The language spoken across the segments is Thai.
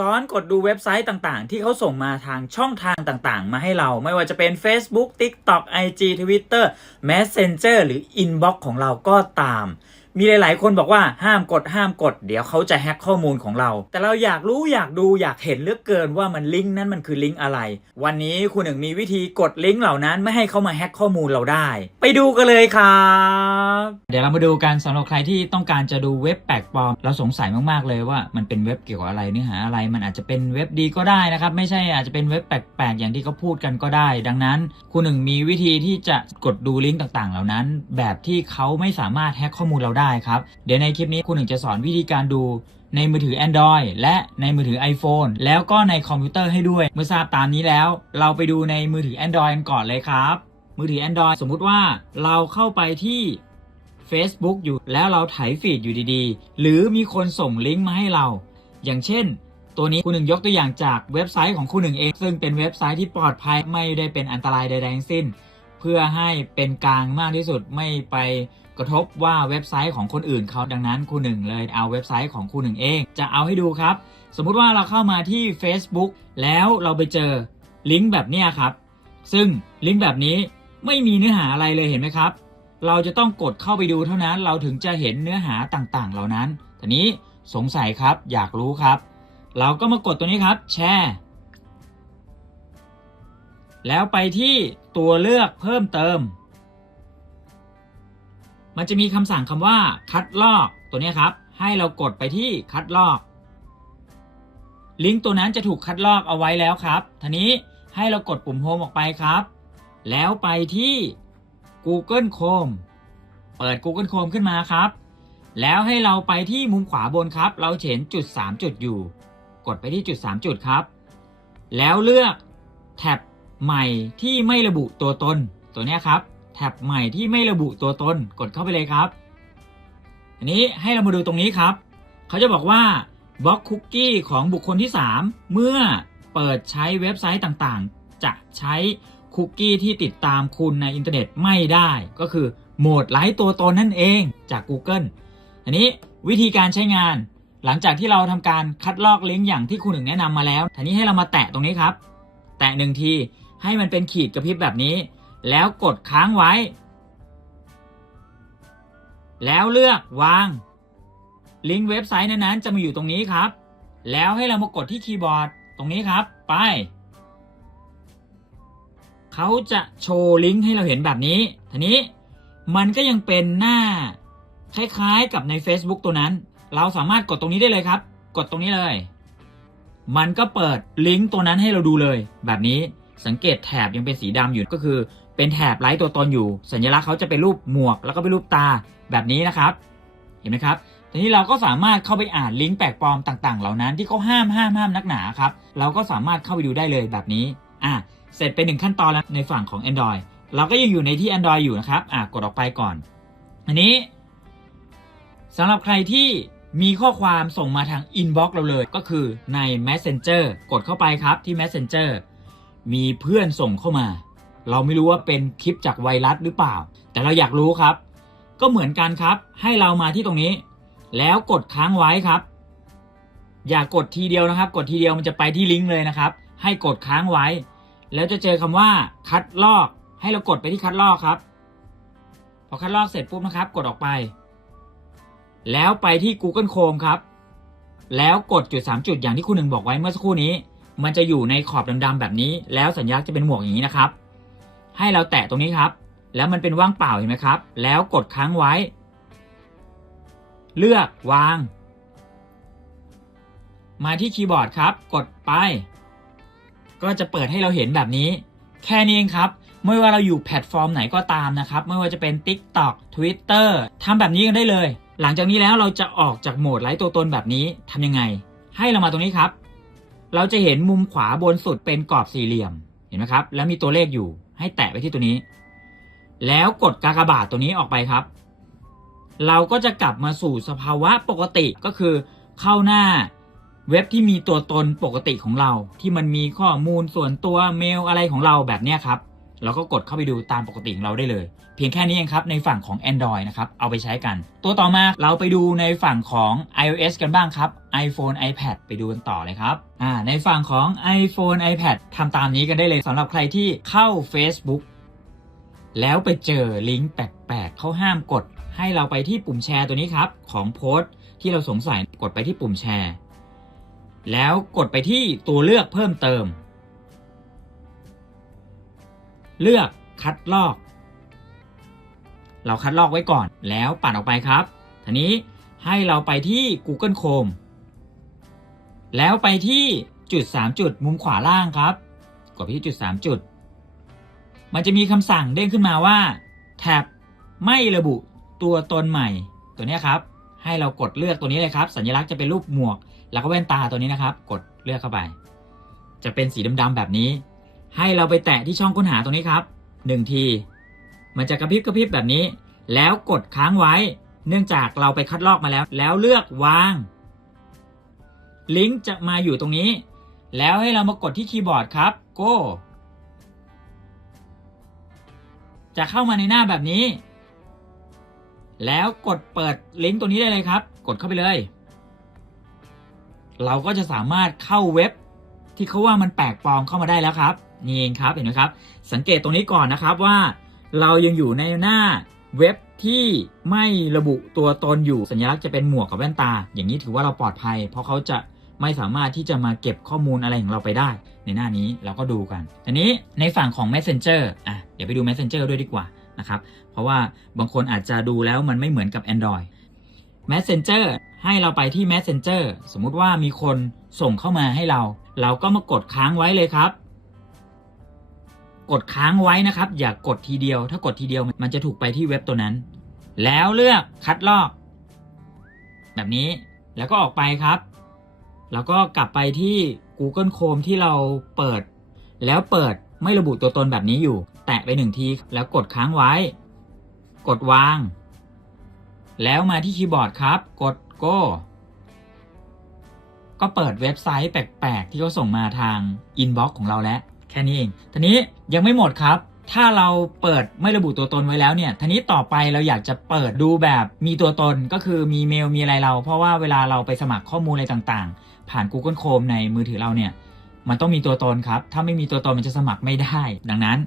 ซ้อนกดดูเว็บไซต์ต่างๆ ที่เขาส่งมาทางช่องทางต่างๆ มาให้เราไม่ว่าจะเป็น Facebook TikTok IG Twitter Messenger หรือ Inbox ของเราก็ตาม มีหลาย ๆ คนบอกว่าห้ามกดห้ามกด เดี๋ยวเขาจะแฮ็กข้อมูลของเรา แต่เราอยากรู้อยากดูอยากเห็นเลือกเกินว่ามันลิงก์นั้นมันคือลิงก์อะไร วันนี้คุณหนึ่งมีวิธีกดลิงก์เหล่านั้นไม่ให้เขามาแฮ็กข้อมูลเราได้ ไปดูกันเลยครับ เดี๋ยวเรามาดูกันสำหรับใครที่ต้องการจะดูเว็บแปลกปลอม เราสงสัยมาก ๆ เลยว่ามันเป็นเว็บเกี่ยวกับอะไรเนื้อหาอะไร มันอาจจะเป็นเว็บดีก็ได้นะครับไม่ใช่อาจจะเป็นเว็บแปลก ๆ อย่างที่เขาพูดกันก็ได้ ดังนั้นคุณหนึ่งมีวิธีที่จะกดดูลิงก์ต่าง ๆ เหล่านั้น แบบที่เขาไม่สามารถแฮ็กข้อมูลเราได้ครับ เดี๋ยวในคลิปนี้คุณหนึ่งจะสอนวิธีการดูในมือถือ Android และในมือถือ iPhone แล้วก็ในคอมพิวเตอร์ให้ด้วย เมื่อทราบตามนี้แล้ว เราไปดูในมือถือ Android กันก่อนเลยครับ มือถือ Android สมมุติว่าเราเข้าไปที่ Facebook อยู่แล้วเราไถฟีดอยู่ดีๆ หรือมีคนส่งลิงก์มาให้เรา อย่างเช่น ตัวนี้คุณหนึ่งยกตัวอย่างจากเว็บไซต์ของคุณหนึ่งเอง ซึ่งเป็นเว็บไซต์ที่ปลอดภัยไม่ได้เป็นอันตรายใดๆทั้งสิ้น เพื่อให้เป็นกลางมากที่สุดไม่ไปกระทบว่าเว็บไซต์ของคนอื่นเขาดังนั้นคุณหนึ่งเลยเอาเว็บไซต์ของคุณหนึ่งเอง จะเอาให้ดูครับ สมมุติว่าเราเข้ามาที่ Facebook แล้วเราไปเจอลิงก์แบบนี้ครับ ซึ่งลิงก์แบบนี้ไม่มีเนื้อหาอะไรเลยเห็นไหมครับ เราจะต้องกดเข้าไปดูเท่านั้น เราถึงจะเห็นเนื้อหาต่างๆ เหล่านั้นทีนี้สงสัยครับอยากรู้ครับ เราก็มากดตัวนี้ครับ แชร์ แล้วไปที่ตัวเลือกเพิ่มเติม มันจะมีคำสั่งคำว่าคัดลอกตัวนี้ครับ ให้เรากดไปที่คัดลอก ลิงก์ตัวนั้นจะถูกคัดลอกเอาไว้แล้วครับทีนี้ให้เรากดปุ่มโฮมออกไปครับ แล้วไปที่ Google Chrome เปิด Google Chrome ขึ้นมาครับ แล้วให้เราไปที่มุมขวาบนครับ เราเห็นจุด 3 จุดอยู่ กดไปที่จุด 3 จุดครับ แล้วเลือกแท็บ ใหม่ที่ไม่ระบุตัวตน ตัวนี้ครับ แท็บใหม่ที่ไม่ระบุตัวตน กดเข้าไปเลยครับ อันนี้ให้เรามาดูตรงนี้ครับ เขาจะบอกว่าบล็อกคุกกี้ของบุคคลที่ 3 เมื่อเปิดใช้เว็บไซต์ต่างๆ จะใช้คุกกี้ที่ติดตามคุณในอินเทอร์เน็ตไม่ได้ ก็คือโหมดไร้ตัวตนนั่นเองจาก Google อันนี้วิธีการใช้งาน หลังจากที่เราทำการคัดลอกลิงก์อย่างที่คุณหนึ่งแนะนำมาแล้วทีนี้ให้เรามาแตะตรงนี้ครับ แตะหนึ่งที ให้มันเป็นขีดกระพริบแบบนี้ แล้วกดค้างไว้ แล้วเลือกวาง ลิงก์เว็บไซต์นั้นๆจะมาอยู่ตรงนี้ครับ แล้วให้เรามากดที่คีย์บอร์ดตรงนี้ครับ ไป เขาจะโชว์ลิงก์ให้เราเห็นแบบนี้ทีนี้มันก็ยังเป็นหน้าคล้ายๆกับใน Facebook ตัวนั้น เราสามารถกดตรงนี้ได้เลยครับ กดตรงนี้เลย มันก็เปิดลิงก์ตัวนั้นให้เราดูเลยแบบนี้ สังเกตแถบยังเป็นสีดำอยู่ก็คือ เป็นแถบไร้ตัวตนอยู่ สัญลักษณ์เขาจะเป็นรูปหมวก แล้วก็เป็นรูปตาแบบนี้นะครับ เห็นไหมครับทีนี้เราก็สามารถเข้าไปอ่านลิงก์แปลกปลอมต่าง ๆ เหล่านั้นที่เขาห้ามห้ามห้ามนักหนาครับ เราก็สามารถเข้าไปดูได้เลยแบบนี้อะเสร็จเป็นหนึ่งขั้นตอนแล้วในฝั่งของ Android เราก็ยังอยู่ในที่ Android อยู่นะครับอะกดออกไปก่อน อันนี้สำหรับใครที่มีข้อความส่งมาทาง Inbox เราเลย ก็คือใน Messenger กดเข้าไปครับที่ Messenger มีเพื่อนส่งเข้ามา เราไม่รู้ว่าเป็นคลิปจากไวรัสหรือเปล่า แต่เราอยากรู้ครับ ก็เหมือนกันครับ ให้เรามาที่ตรงนี้ แล้วกดค้างไว้ครับ อย่ากดทีเดียวนะครับ กดทีเดียวมันจะไปที่ลิงก์เลยนะครับ ให้กดค้างไว้ แล้วจะเจอคำว่าคัดลอก ให้เรากดไปที่คัดลอกครับ พอคัดลอกเสร็จปุ๊บนะครับ กดออกไป แล้วไปที่ Google Chrome ครับ แล้วกดจุด 3 จุดอย่างที่คุณหนึ่งบอกไว้เมื่อสักครู่นี้ มันจะอยู่ในขอบดำๆแบบนี้ แล้วสัญลักษณ์จะเป็นหมวกอย่างนี้นะครับ ให้เราแตะตรงนี้ครับ แล้วมันเป็นว่างเปล่าเห็นไหมครับ แล้วกดค้างไว้ เลือกวาง มาที่คีย์บอร์ดครับ กดไป ก็จะเปิดให้เราเห็นแบบนี้ แค่นี้เองครับไม่ว่าเราอยู่แพลตฟอร์มไหนก็ตามนะครับ ไม่ว่าจะเป็น TikTok Twitter ทำแบบนี้กันได้เลย หลังจากนี้แล้วเราจะออกจากโหมดไร้ตัวตนแบบนี้ทำยังไง ให้เรามาตรงนี้ครับ เราจะเห็นมุมขวาบนสุดเป็นกรอบสี่เหลี่ยมเห็นไหมครับ แล้วมีตัวเลขอยู่ ให้แตะไปที่ตัวนี้ แล้วกดกากบาทตัวนี้ออกไปครับ เราก็จะกลับมาสู่สภาวะปกติก็คือ เข้าหน้าเว็บที่มีตัวตนปกติของเรา ที่มันมีข้อมูลส่วนตัวเมลอะไรของเราแบบนี้ครับ เราก็กดเข้าไปดูตามปกติของเราได้เลย เพียงแค่นี้เองครับในฝั่งของ Android นะครับ เอาไปใช้กัน ตัวต่อมาเราไปดูในฝั่งของ iOS กันบ้างครับ iPhone iPad ไปดูกันต่อเลยครับอ่าในฝั่งของ iPhone iPad ทำตามนี้กันได้เลยสำหรับใครที่เข้า Facebook แล้วไปเจอลิงก์แปลกๆเขาห้ามกด ให้เราไปที่ปุ่มแชร์ตัวนี้ครับ ของโพสต์ที่เราสงสัยกดไปที่ปุ่มแชร์ แล้วกดไปที่ตัวเลือกเพิ่มเติม เลือกคัดลอก เราคัดลอกไว้ก่อนแล้วปัดออกไปครับทีนี้ให้เราไปที่ Google Chrome แล้วไปที่จุด 3 จุดมุมขวาล่างครับ กดไปที่จุด 3 จุด มันจะมีคำสั่งเด้งขึ้นมาว่า แท็บไม่ระบุตัวตนใหม่ ตัวนี้ครับ ให้เรากดเลือกตัวนี้เลยครับ สัญลักษณ์จะเป็นรูปหมวก แล้วก็แว่นตาตัวนี้นะครับ กดเลือกเข้าไป จะเป็นสีดำๆแบบนี้ ให้เราไปแตะที่ช่องค้นหาตรงนี้ครับหนึ่งที มันจะกระพริบกระพริบแบบนี้ แล้วกดค้างไว้ เนื่องจากเราไปคัดลอกมาแล้ว แล้วเลือกวาง ลิงก์จะมาอยู่ตรงนี้ แล้วให้เรามากดที่คีย์บอร์ดครับ go จะเข้ามาในหน้าแบบนี้ แล้วกดเปิดลิงก์ตัวนี้ได้เลยครับ กดเข้าไปเลย เราก็จะสามารถเข้าเว็บที่เขาว่ามันแปลกปลอมเข้ามาได้แล้วครับ นี่เองครับเห็นไหมครับ สังเกตตรงนี้ก่อนนะครับว่า เรายังอยู่ในหน้าเว็บที่ไม่ระบุตัวตนอยู่สัญลักษณ์จะเป็นหมวกกับแว่นตา อย่างนี้ถือว่าเราปลอดภัย เพราะเขาจะไม่สามารถที่จะมาเก็บข้อมูลอะไรของเราไปได้ ในหน้านี้เราก็ดูกันทีนี้ในฝั่งของ Messenger อะเดี๋ยวไปดู Messenger ด้วยดีกว่านะครับเพราะว่าบางคนอาจจะดูแล้วมันไม่เหมือนกับ Android Messenger ให้เราไปที่ Messenger สมมุติว่ามีคนส่งเข้ามาให้เรา เราก็มากดค้างไว้เลยครับ กดค้างไว้นะครับ อย่ากกดทีเดียว ถ้ากดทีเดียวมันจะถูกไปที่เว็บตัวนั้น แล้วเลือกคัดลอก แบบนี้แล้วก็ออกไปครับ แล้วก็กลับไปที่ Google Chrome ที่เราเปิด แล้วเปิดไม่ระบุตัวตนแบบนี้อยู่ แตะไปหนึ่งทีแล้วกดค้างไว้ กดวาง แล้วมาที่คีย์บอร์ดครับ กด go ก็เปิดเว็บไซต์แปลกๆ ที่เขาส่งมาทางอินบ็อกของเราแล้ว แค่นี้เองทีนี้ยังไม่หมดครับ ถ้าเราเปิดไม่ระบุตัวตนไว้แล้วเนี่ยทีนี้ต่อไปเราอยากจะเปิดดูแบบมีตัวตนก็คือมีเมลมีอะไรเรา เพราะว่าเวลาเราไปสมัครข้อมูลอะไรต่างๆ ผ่าน Google Chrome ในมือถือเราเนี่ยมันต้องมีตัวตนครับ ถ้าไม่มีตัวตนมันจะสมัครไม่ได้ ดังนั้น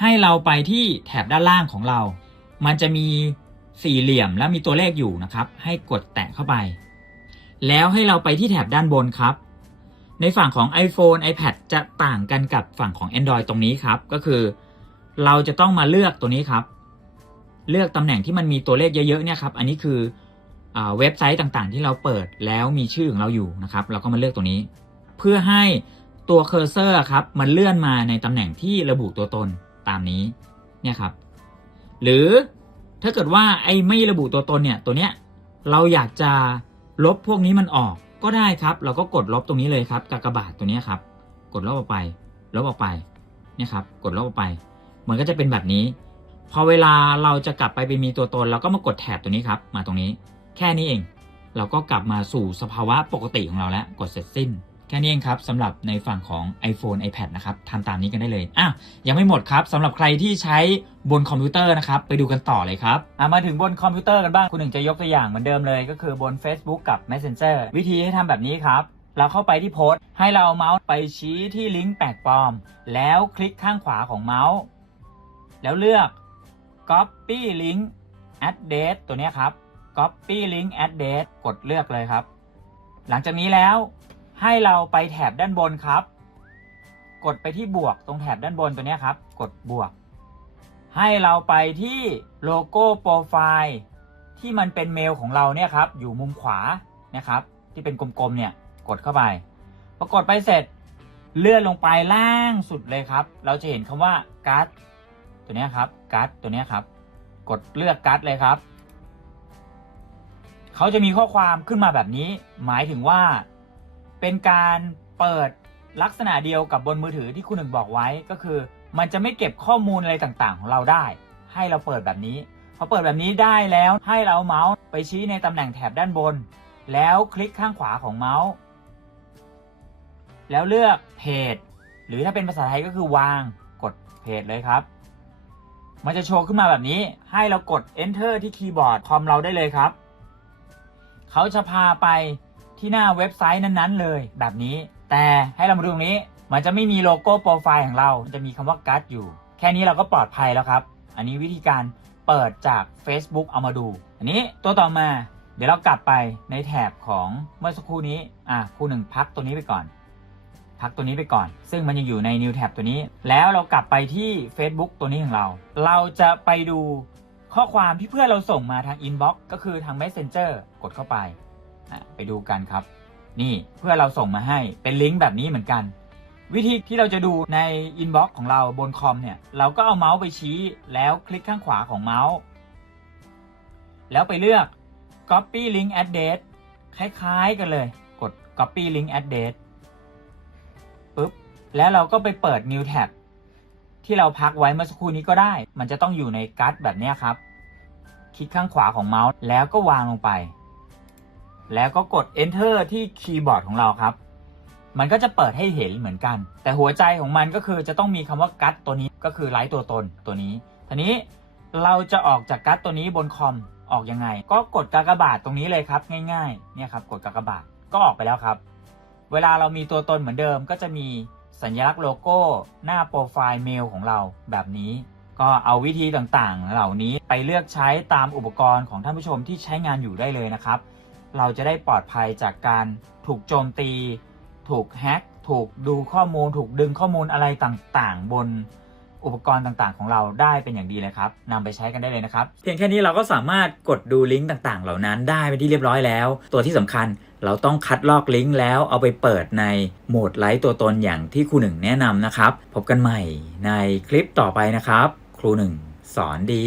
ให้เราไปที่แถบด้านล่างของเรา มันจะมีสี่เหลี่ยมและมีตัวเลขอยู่นะครับ ให้กดแตะเข้าไป แล้วให้เราไปที่แถบด้านบนครับ ในฝั่งของ iPhone iPad จะต่างกันกับฝั่งของ Android ตรงนี้ครับ ก็คือ เราจะต้องมาเลือกตัวนี้ครับ เลือกตำแหน่งที่มันมีตัวเลขเยอะๆเนี่ยครับ อันนี้คืออเว็บไซต์ต่างๆ ที่เราเปิดแล้วมีชื่อของเราอยู่นะครับ เราก็มาเลือกตัวนี้ เพื่อให้ตัวเคอร์เซอร์ครับมันเลื่อนมาในตำแหน่งที่ระบุตัวตนตามนี้เนี่ยครับ หรือถ้าเกิดว่าไอ้ไม่ระบุตัวตนเนี่ยตัวเนี้ยเราอยากจะลบพวกนี้มันออก ก็ได้ครับ เราก็กดลบตรงนี้เลยครับกากบาทตัวนี้ครับ กดลบออกไป ลบออกไปเนี่ยครับ กดลบออกไป มันก็จะเป็นแบบนี้ พอเวลาเราจะกลับไปเป็นมีตัวตน เราก็มากดแถบตัวนี้ครับ มาตรงนี้ แค่นี้เอง เราก็กลับมาสู่สภาวะปกติของเราแล้ว กดเสร็จสิ้น แค่นี้เองครับสำหรับในฝั่งของ iPhone iPad นะครับทำตามนี้กันได้เลยอะยังไม่หมดครับสำหรับใครที่ใช้บนคอมพิวเตอร์นะครับไปดูกันต่อเลยครับอะมาถึงบนคอมพิวเตอร์กันบ้างคุณหนึ่งจะยกตัวอย่างเหมือนเดิมเลยก็คือบน Facebook กับ Messenger วิธีให้ทำแบบนี้ครับเราเข้าไปที่โพสต์ ให้เราเอาเมาส์ไปชี้ที่ลิงก์แปลกปลอม แล้วคลิกข้างขวาของเมาส์ แล้วเลือก copy link address ตัวนี้ครับ copy link address กดเลือกเลยครับ หลังจากนี้แล้ว ให้เราไปแถบด้านบนครับ กดไปที่บวกตรงแถบด้านบนตัวนี้ครับ กดบวก ให้เราไปที่โลโก้โปรไฟล์ที่มันเป็นเมลของเราเนี่ยครับ อยู่มุมขวานะครับ ที่เป็นกลมๆเนี่ยกดเข้าไปพอกดไปเสร็จเลื่อนลงไปล่างสุดเลยครับ เราจะเห็นคำว่าการ์ดตัวนี้ครับการ์ดตัวนี้ครับ กดเลือกการ์ดเลยครับเขาจะมีข้อความขึ้นมาแบบนี้ หมายถึงว่า เป็นการเปิดลักษณะเดียวกับบนมือถือที่คุณหนึ่งบอกไว้ก็คือ มันจะไม่เก็บข้อมูลอะไรต่างๆ ของเราได้ ให้เราเปิดแบบนี้พอเปิดแบบนี้ได้แล้วให้เราเมาส์ไปชี้ในตำแหน่งแถบด้านบน แล้วคลิกข้างขวาของเมาส์ แล้วเลือกเพจหรือถ้าเป็นภาษาไทยก็คือวางกดเพจเลยครับ มันจะโชว์ขึ้นมาแบบนี้ให้เรากด enter ที่คีย์บอร์ดคอมเราได้เลยครับ เขาจะพาไป ที่หน้าเว็บไซต์นั้นๆ เลยแบบนี้ แต่ให้เรามาดูตรงนี้ มันจะไม่มีโลโก้โปรไฟล์ของเราจะมีคำว่าการ์ดอยู่ แค่นี้เราก็ปลอดภัยแล้วครับ อันนี้วิธีการเปิดจาก Facebook เอามาดู อันนี้ตัวต่อมา เดี๋ยวเรากลับไปในแถบของเมื่อสักครู่นี้อะครู่หนึ่งพักตัวนี้ไปก่อน พักตัวนี้ไปก่อน ซึ่งมันยังอยู่ใน New Tab ตัวนี้ แล้วเรากลับไปที่ Facebook ตัวนี้ของเรา เราจะไปดูข้อความที่เพื่อนเราส่งมาทาง Inbox ก็คือทาง Messenger กดเข้าไป ไปดูกันครับ นี่เพื่อเราส่งมาให้เป็นลิงก์แบบนี้เหมือนกัน วิธีที่เราจะดูใน Inbox ของเราบนคอมเนี่ย เราก็เอาเมาส์ไปชี้แล้วคลิกข้างขวาของเมาส์ แล้วไปเลือก Copy Link Address คล้าย ๆ กันเลย กด Copy Link Address ปุ๊บ แล้วเราก็ไปเปิด New Tab ที่เราพักไว้เมื่อสักครู่นี้ก็ได้ มันจะต้องอยู่ในการ์ดแบบนี้ครับ คลิกข้างขวาของเมาส์แล้วก็วางลงไป แล้วก็กด Enter ที่คีย์บอร์ดของเราครับ มันก็จะเปิดให้เห็นเหมือนกัน แต่หัวใจของมันก็คือจะต้องมีคำว่ากัดตัวนี้ก็คือไลท์ตัวตนตัวนี้ทีนี้เราจะออกจากกัดตัวนี้บนคอมออกยังไง ก็กดกากบาทตรงนี้เลยครับง่ายๆเนี่ยครับกดกากบาทก็ออกไปแล้วครับ เวลาเรามีตัวตนเหมือนเดิม ก็จะมีสัญลักษณ์โลโก้หน้าโปรไฟล์เมลของเราแบบนี้ก็เอาวิธีต่างๆ เหล่านี้ไปเลือกใช้ตามอุปกรณ์ของท่านผู้ชมที่ใช้งานอยู่ได้เลยนะครับ เราจะได้ปลอดภัยจากการถูกโจมตี ถูกแฮ็ก ถูกดูข้อมูล ถูกดึงข้อมูลอะไรต่างๆ บนอุปกรณ์ต่างๆ ของเราได้เป็นอย่างดีเลยครับนำไปใช้กันได้เลยนะครับ เพียงแค่นี้เราก็สามารถกดดูลิงก์ต่างๆ เหล่านั้นได้เป็นที่เรียบร้อยแล้ว ตัวที่สำคัญเราต้องคัดลอกลิงก์แล้วเอาไปเปิดในโหมดไลฟ์ตัวตนอย่างที่ครูหนึ่งแนะนำนะครับ พบกันใหม่ในคลิปต่อไปนะครับ ครูหนึ่งสอนดี